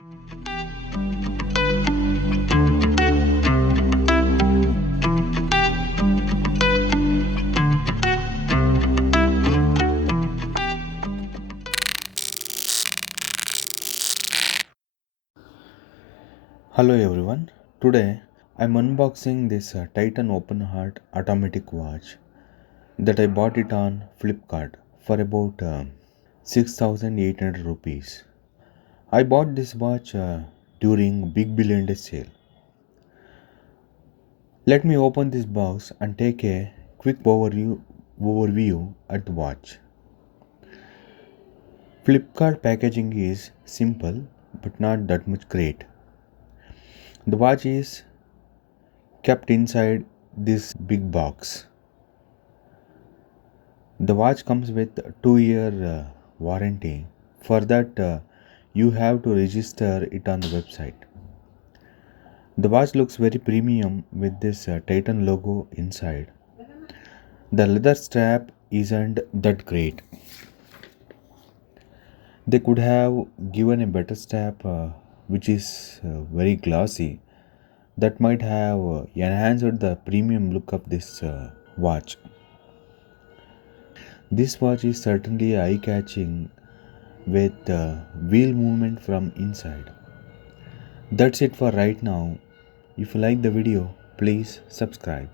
Hello everyone. Today I'm unboxing this Titan Open Heart automatic watch that I bought it on Flipkart for about 6,800 rupees. I bought this watch during Big Billion Day sale. Let me open this box and take a quick overview at the watch. Flipkart packaging is simple but not that much great. The watch is kept inside this big box. The watch comes with 2 year warranty. For that, you have to register it on the website. The watch looks very premium with this Titan logo inside. The leather strap isn't that great. They could have given a better strap, which is very glossy. That might have enhanced the premium look of this watch. This watch is certainly eye catching with wheel movement from inside. That's it for right now. If you like the video, please subscribe.